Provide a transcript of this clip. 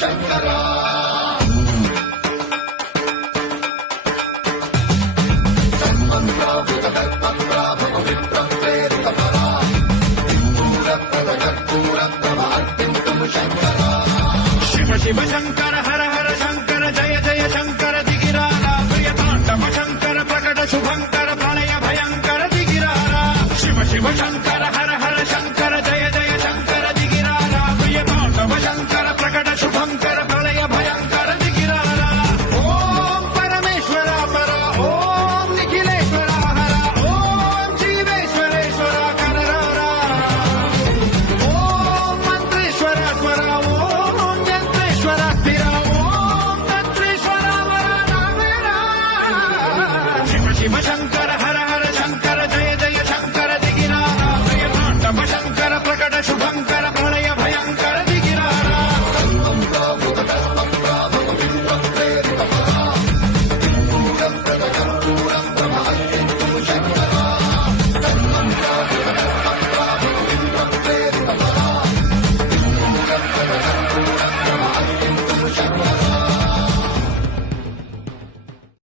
శంకరా శివ శివ శంకర హర హర శంకర జయ జయ శంకర దిగిరారా ప్రియతాండవ శంకర ప్రకట శుభంకర ప్రళయ భయంకర దిగిరారా శివ శివ శంకర హర హర శంకర జయ జయ శంకర దిగిరారా ప్రియతాండవ శంకర ప్రకట శుభంకర ప్రళయ భయంకర దిగిరారా ఓం పరమేశ్వర పర ఓం నిఖిలేశ్వర హర ఓం జీవేశ్వరేశ్వర కరరారా ఓం మంత్రేశ్వర స్వర ఓం యంత్రేశ్వర స్థిర ఓం తంత్రేశ్వర వర నామేరా శివ శివ శంకర హర హర శంకర జయ జయ శంకర దిగిరారా ప్రియతాండవ శంకర ప్రకట శుభంకర